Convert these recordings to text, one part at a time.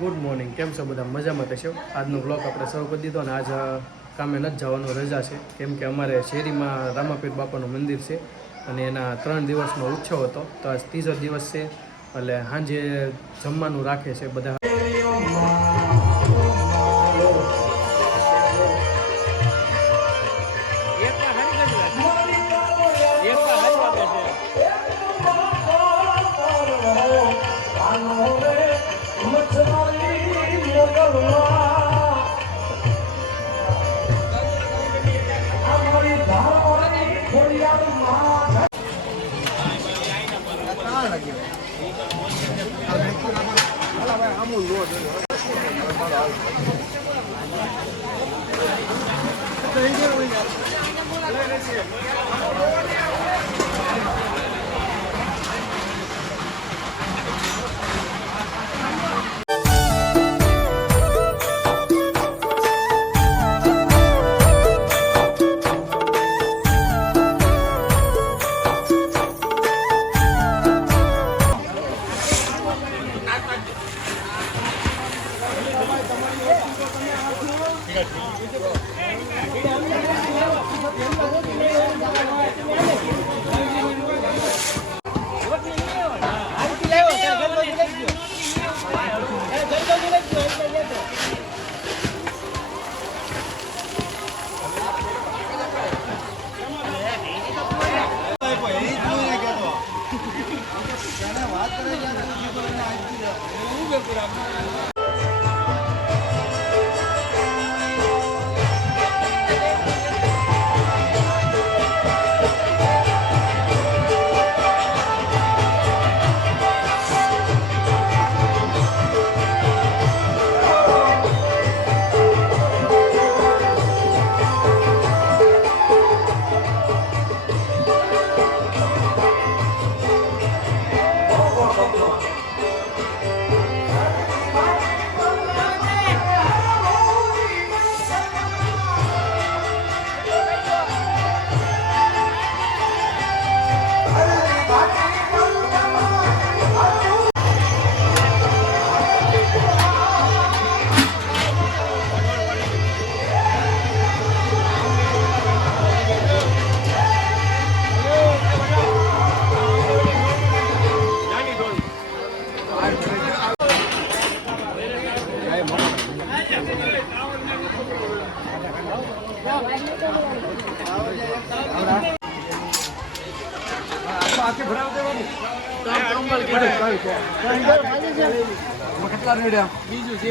Good morning, કેમ છો બધા? મજામાં થશો? આજનો બ્લોગ આપણે શરૂ કરી દીધો અને આજ કામે નથી જવાનું, રજા છે. કેમ કે અમારે શેરીમાં રામાપીર બાપાનું મંદિર છે અને એના 3 દિવસનો ઉત્સવ હતો. તો આજ ત્રીજો દિવસ છે એટલે સાંજે જમવાનું રાખે છે બધા. બીજું છે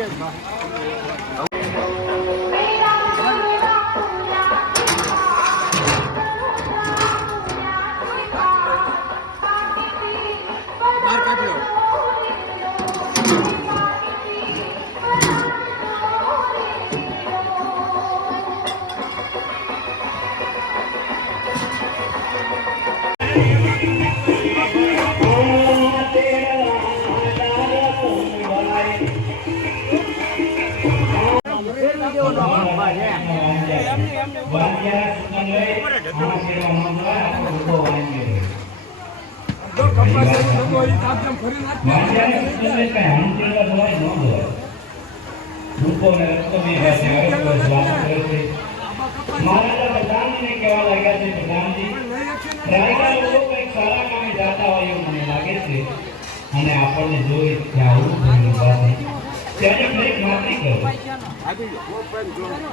અને આપણને જોઈ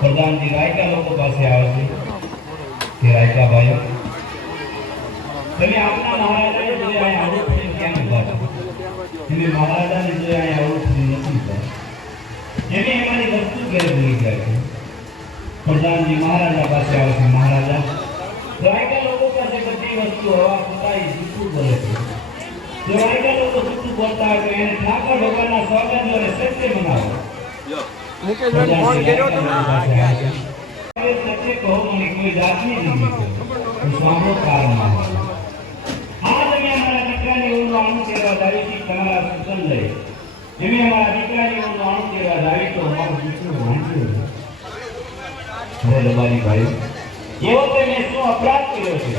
પ્રધાનજી રાયકા લોકો પાસે આવે છે કે રાયકા ભાઈઓ તમે આપના મહારાજાને જોઈ અહીંયા આવું કેમ ઉભા છો? તમે મહારાજાને જોઈ અહીંયા આવું નથી ઉભા. એને એમાંની વસ્તુ ઘરે ભૂલી જાય છે. પ્રધાનજી મહારાજા પાસે આવે છે. મહારાજા રાયકા લોકો પાસે બધી વસ્તુ હવા પોતાની જૂઠું બોલે છે. જો રાયકા લોકો જૂઠું બોલતા હોય તો એને ઠાકોર ભગવાનના સ્વાગત અને સત્ય મનાવો. મુકેશભાઈ ફોન કર્યો તો સત્ય કહો મને કોઈ જાતની નહીં સાંભળો કારમાં આ તમે અમારા દીકરાની ઓળનો અણુ કહેવા દાવી છે તમારા સૂચન લઈ એમ અમારા દીકરાની ઓળનો અણુ કહેવા દાવી તો અમારું દીકરું વાંચ્યું હવે દબાની ભાઈ એવો તમે શું અપરાધ કર્યો છે?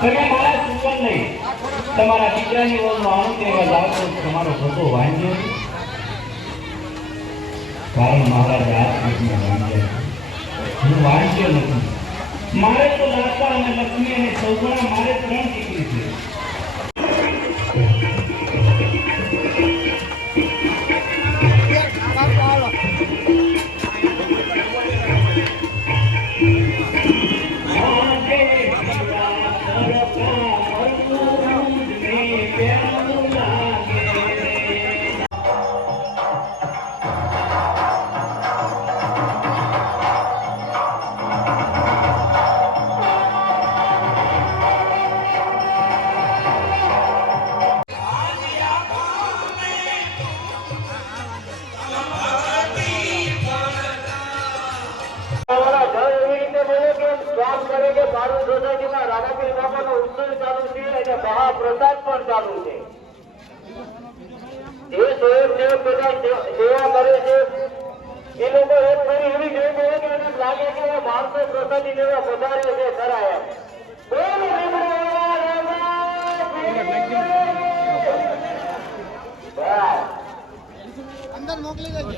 તમે મારા સૂચન લઈ તમારા દીકરાની ઓળનો અણુ કહેવા દાવ તો તમારો ખોટો વાંચ્યો કારણ મહારાજ આ પેટમાં વાંચ્યા હું વાંચ્યો નથી. મારે તો લાતા અને લક્ષ્મી અને સૌગુણા મારે 3 દીકરી છે. મહાપ્રસાદ પણ ચાલુ છે. જે સ્વયંસેવક બધા સેવા કરે છે એ લોકો એક ફરી એવી જોઈ મળે કે એને લાગે કે માણસો પ્રસાદી લેવા પધારે છે ખરા એમ. અંદર મોકલી દેજો.